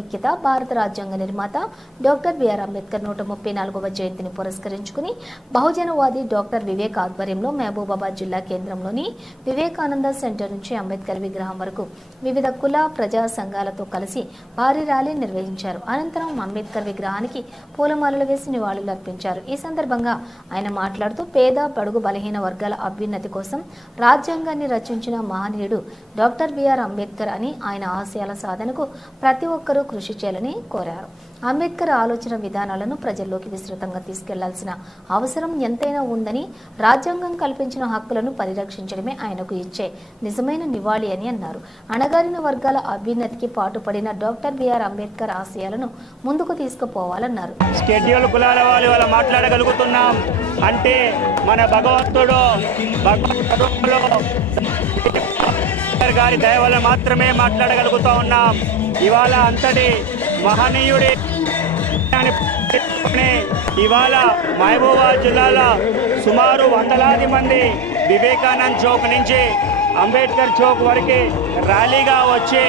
ఐక్యత భారత రాజ్యాంగ నిర్మాత డాక్టర్ బిఆర్ అంబేద్కర్ 134వ జయంతిని పురస్కరించుకుని బహుజనవాది డాక్టర్ వివేక్ ఆధ్వర్యంలో మహబూబాబాద్ జిల్లా కేంద్రంలోని వివేకానంద సెంటర్ నుంచి అంబేద్కర్ విగ్రహం వరకు వివిధ కుల ప్రజా సంఘాలతో కలిసి భారీ ర్యాలీ నిర్వహించారు. అనంతరం అంబేద్కర్ విగ్రహానికి పూలమాలలు వేసి నివాళులు అర్పించారు. ఈ సందర్భంగా ఆయన మాట్లాడుతూ పేద బడుగు బలహీన వర్గాల అభ్యున్నతి కోసం రాజ్యాంగాన్ని రచించిన మహనీయుడు డాక్టర్ బిఆర్ అంబేద్కర్ అని, ఆయన ఆశయాల సాధనకు ప్రతి ఒక్కరూ కృషి చేయాలని కోరారు. అంబేద్కర్ ఆలోచన విధానాలను ప్రజల్లోకి విస్తృతంగా తీసుకెళ్లాల్సిన అవసరం ఎంతైనా ఉందని, రాజ్యాంగం కల్పించిన హక్కులను పరిరక్షించడమే ఆయనకు ఇచ్చే నిజమైన నివాళి అని అన్నారు. అణగారిన వర్గాల అభ్యున్నతికి పాటుపడిన డాక్టర్ బిఆర్ అంబేద్కర్ ఆశయాలను ముందుకు తీసుకుపోవాలన్నారు. షెడ్యూల్ కులాల వాళ్ళు మాట్లాడగలుగుతున్నాం అంటే మన భగవంతుడు గారి దయ వల్ల మాత్రమే మాట్లాడగలుగుతూ ఉన్నాం. ఇవాళ అంతటి మహనీయుడి ఇవాళ మహబూబాబాద్ జిల్లాలో సుమారు వందలాది మంది వివేకానంద్ చౌక్ నుంచి అంబేద్కర్ చౌక్ వరకు ర్యాలీగా వచ్చి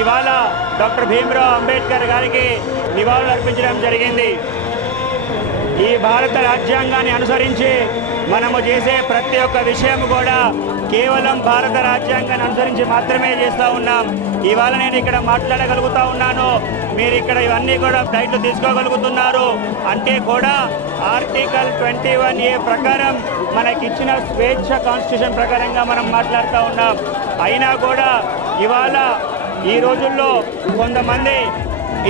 ఇవాళ డాక్టర్ భీమ్రావ్ అంబేద్కర్ గారికి నివాళులు అర్పించడం జరిగింది. ఈ భారత రాజ్యాంగాన్ని అనుసరించి మనము చేసే ప్రతి ఒక్క విషయం కూడా కేవలం భారత రాజ్యాంగాన్ని అనుసరించి మాత్రమే చేస్తూ ఉన్నాం. ఇవాళ నేను ఇక్కడ మాట్లాడగలుగుతూ ఉన్నాను, మీరు ఇక్కడ ఇవన్నీ కూడా ఫ్లైట్లు తీసుకోగలుగుతున్నారు అంటే కూడా ఆర్టికల్ 21A ప్రకారం మనకిచ్చిన స్వేచ్ఛ కాన్స్టిట్యూషన్ ప్రకారంగా మనం మాట్లాడుతూ ఉన్నాం. అయినా కూడా ఇవాళ ఈ రోజుల్లో కొంతమంది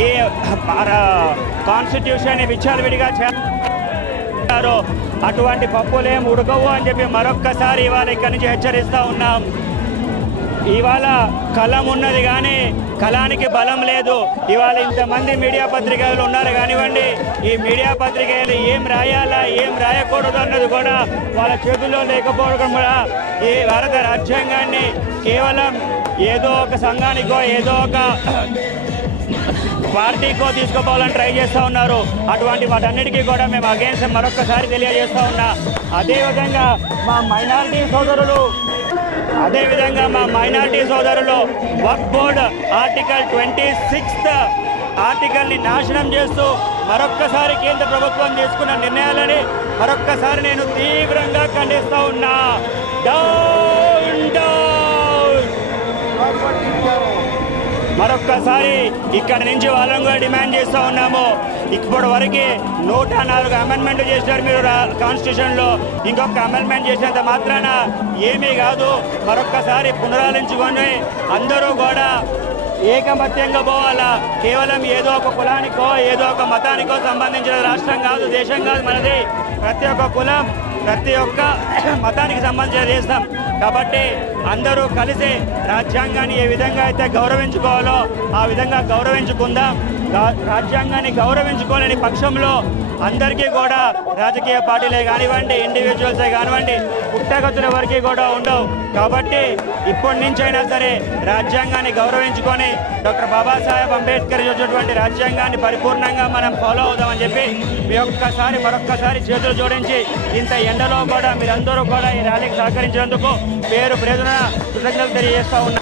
ఈ కాన్స్టిట్యూషన్ విచ్చలవిడిగా చేస్తారు. అటువంటి పప్పులేం ఉడకవు అని చెప్పి మరొక్కసారి ఇవాళ ఇక్కడి నుంచి హెచ్చరిస్తూ ఉన్నాం. ఇవాళ కలం ఉన్నది కానీ కలానికి బలం లేదు. ఇవాళ ఇంతమంది మీడియా పత్రికలు ఉన్నారు కానివ్వండి, ఈ మీడియా పత్రికలు ఏం రాయాలా ఏం రాయకూడదు అన్నది కూడా వాళ్ళ చేతుల్లో లేకపోవడం కూడా ఈ భారత రాజ్యాంగాన్ని కేవలం ఏదో ఒక సంఘానికో ఏదో ఒక పార్టీకో తీసుకుపోవాలని ట్రై చేస్తూ ఉన్నారు. అటువంటి వాటన్నిటికీ కూడా మేము అగేన్స్ట్ మరొక్కసారి తెలియజేస్తూ ఉన్నా. అదేవిధంగా మా మైనారిటీ సోదరులు వక్ఫ్ బోర్డ్ ఆర్టికల్ 26 ఆర్టికల్ని నాశనం చేస్తూ మరొక్కసారి కేంద్ర ప్రభుత్వం తీసుకున్న నిర్ణయాలని మరొక్కసారి నేను తీవ్రంగా ఖండిస్తూ ఉన్నా. డౌన్ డౌన్ మరొక్కసారి ఇక్కడి నుంచి వాళ్ళని కూడా డిమాండ్ చేస్తూ ఉన్నాము. ఇప్పటి వరకు 104 అమెండ్మెంట్ చేశారు మీరు కాన్స్టిట్యూషన్లో. ఇంకొక అమెండ్మెంట్ చేసినంత మాత్రాన ఏమీ కాదు. మరొక్కసారి పునరాలించుకొని అందరూ కూడా ఏకమత్యంగా పోవాలా. కేవలం ఏదో ఒక కులానికో ఏదో ఒక మతానికో సంబంధించిన రాష్ట్రం కాదు, దేశం కాదు మనది. ప్రతి ఒక్క కులం ప్రతి ఒక్క మతానికి సంబంధించిన చేస్తాం. కాబట్టి అందరూ కలిసి రాజ్యాంగాన్ని ఏ విధంగా అయితే గౌరవించుకోవాలో ఆ విధంగా గౌరవించుకుందాం. రాజ్యాంగాన్ని గౌరవించుకోలేని పక్షంలో అందరికీ కూడా రాజకీయ పార్టీలే కానివ్వండి, ఇండివిజువల్సే కానివ్వండి, పుట్టగతుల వరకు కూడా ఉండవు. కాబట్టి ఇప్పటి నుంచైనా సరే రాజ్యాంగాన్ని గౌరవించుకొని డాక్టర్ బాబాసాహెబ్ అంబేద్కర్ చేసినటువంటి రాజ్యాంగాన్ని పరిపూర్ణంగా మనం ఫాలో అవుదామని చెప్పి మరొక్కసారి చేతులు జోడించి ఇంత ఎండలో కూడా మీరందరూ కూడా ఈ ర్యాలీకి సహకరించినందుకు పేరు ప్రజల కృతజ్ఞతలు తెలియజేస్తూ ఉన్నారు.